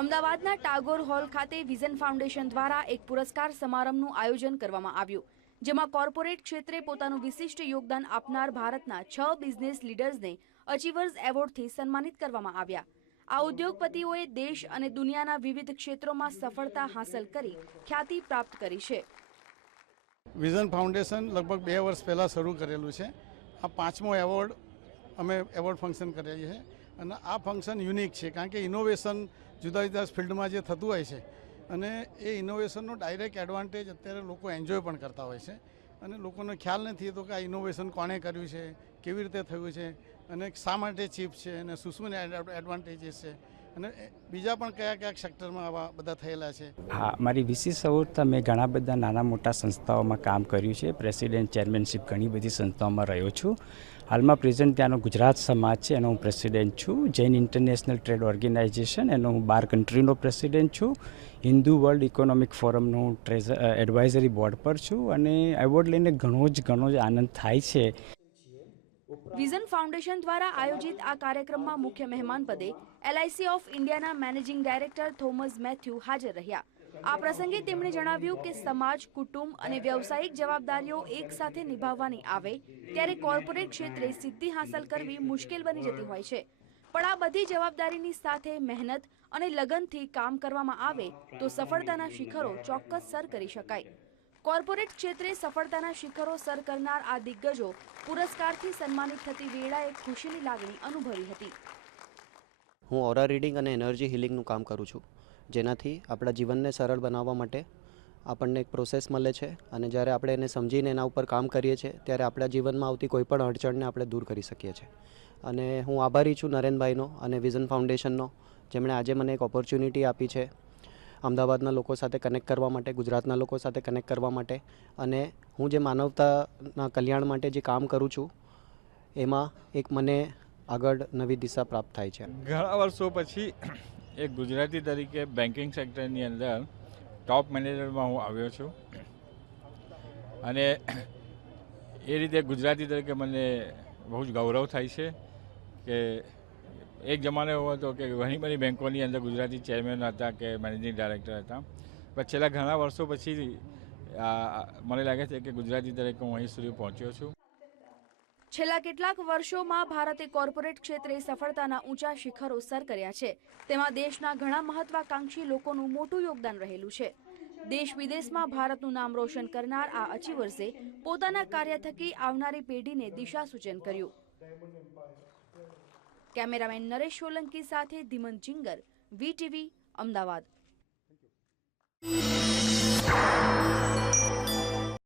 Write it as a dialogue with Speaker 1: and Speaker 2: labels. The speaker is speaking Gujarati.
Speaker 1: અમદાવાદના ટાગોર હોલ ખાતે વિઝન ફાઉન્ડેશન દ્વારા એક પુરસ્કાર સમારંભનું આયોજન કરવામાં આવ્યું, જેમાં કોર્પોરેટ ક્ષેત્રે પોતાનું વિશિષ્ટ યોગદાન આપનાર ભારતના છ બિઝનેસ લીડર્સને અચીવર્સ એવોર્ડથી સન્માનિત કરવામાં આવ્યા. આ ઉદ્યોગપતિઓએ દેશ અને દુનિયાના વિવિધ ક્ષેત્રોમાં સફળતા હાંસલ કરી ખ્યાતિ પ્રાપ્ત કરી છે.
Speaker 2: વિઝન ફાઉન્ડેશન લગભગ બે વર્ષ પહેલાં શરૂ કરેલું છે. આ પાંચમો એવોર્ડ અમે એવોર્ડ ફંક્શન કરેલી છે અને આ ફંક્શન યુનિક છે, કારણ કે ઇનોવેશન જુદા જુદા ફિલ્ડમાં જે થતું હોય છે અને એ ઇનોવેશનનો ડાયરેક્ટ એડવાન્ટેજ અત્યારે લોકો એન્જોય પણ કરતા હોય છે. અને લોકોને ખ્યાલ નથી તો કે આ ઇનોવેશન કોણે કર્યું છે, કેવી રીતે થયું છે અને શા માટે ચીપ છે અને શું શું એડવાન્ટેજીસ છે અને બીજા પણ કયા કયા સેક્ટરમાં આવા બધા થયેલા છે?
Speaker 3: હા, મારી વિશેષ સવરતા મેં ઘણા બધા નાના મોટા સંસ્થાઓમાં કામ કર્યું છે. પ્રેસિડેન્ટ ચેરમેનશીપ ઘણી બધી સંસ્થાઓમાં રહ્યો છું. હાલમાં પ્રેઝન્ટ ત્યાંનો ગુજરાત સમાજ છે, એનો હું પ્રેસિડેન્ટ છું. જૈન ઇન્ટરનેશનલ ટ્રેડ ઓર્ગેનાઇઝેશન, એનો હું બાર કન્ટ્રીનો પ્રેસિડેન્ટ છું. હિન્દુ વર્લ્ડ ઇકોનોમિક ફોરમનો હું ટ્રેઝ એડવાઇઝરી બોર્ડ પર છું અને એવોર્ડ લઈને ઘણો જ ઘણો જ આનંદ થાય છે.
Speaker 1: વિઝન ફાઉન્ડેશન દ્વારા આયોજિત આ કાર્યક્રમમાં મુખ્ય મહેમાન પદે એલઆઈસી ઓફ ઇન્ડિયાના મેનેજિંગ ડાયરેક્ટર થોમસ મેથ્યુ હાજર રહ્યા. આ પ્રસંગે તેમણે જણાવ્યું કે સમાજ, કુટુંબ અને વ્યવસાયિક જવાબદારીઓ એક સાથે નિભાવવાની આવે, ત્યારે કોર્પોરેટ ક્ષેત્રે સિદ્ધિ હાંસલ કરવી મુશ્કેલ બની જતી હોય છે. પણ આ બધી જવાબદારીની સાથે મહેનત અને લગનથી કામ કરવામાં આવે, તો સફળતાના શિખરો ચોક્કસ સર કરી શકાય. કોર્પોરેટ ક્ષેત્રે સફળતાના શિખરો સર કરનાર આ દિગ્ગજો પુરસ્કારથી સન્માનિત થતી વેળાએ ખુશીની લાગણી અનુભવી હતી.
Speaker 4: હું ઓરા રીડિંગ અને એનર્જી હિલિંગનું કામ કરું છું. જેનાથી આપણા જીવનને સરળ બનાવવા માટે આપણને એક પ્રોસેસ મળે છે અને જ્યારે આપણે એને સમજીને એના ઉપર કામ કરીએ છીએ, ત્યારે આપણા જીવનમાં આવતી કોઈપણ અડચણને આપણે દૂર કરી શકીએ છીએ. અને હું આભારી છું નરેનભાઈનો અને વિઝન ફાઉન્ડેશનનો જેમણે આજે મને એક ઓપોર્ચ્યુનિટી આપી છે અમદાવાદના લોકો સાથે કનેક્ટ કરવા માટે, ગુજરાતના લોકો સાથે કનેક્ટ કરવા માટે. અને હું જે માનવતાના કલ્યાણ માટે જે કામ કરું છું, એમાં એક મને આગળ નવી દિશા પ્રાપ્ત થાય છે.
Speaker 5: ઘણા વર્ષો પછી એક ગુજરાતી તરીકે બેન્કિંગ સેક્ટરની અંદર ટોપ મેનેજરમાં હું આવ્યો છું. અને એ રીતે ગુજરાતી તરીકે મને બહુ જ ગૌરવ થાય છે કે એક જમાનો એવો હતો કે ઘણી બધી બેન્કોની અંદર ગુજરાતી ચેરમેન હતા કે મેનેજિંગ ડાયરેક્ટર હતા. પણ છેલ્લા ઘણા વર્ષો પછી મને લાગે છે કે ગુજરાતી તરીકે હું અહીં સુધી પહોંચ્યો છું.
Speaker 1: છેલ્લા કેટલાક વર્ષોમાં ભારતે કોર્પોરેટ ક્ષેત્રે સફળતાના ઊંચા શિખરો સર કર્યા છે. તેમાં દેશના ઘણા મહત્વાકાંક્ષી લોકોનું મોટું યોગદાન રહેલું છે. દેશ વિદેશમાં ભારતનું નામ રોશન કરનાર આ અચીવર્સે પોતાના કાર્ય થકી આવનારી પેઢીને દિશા સૂચન કર્યું. કેમેરામેન નરેશ સોલંકી સાથે ધીમન જિંગર વીટીવી, અમદાવાદ.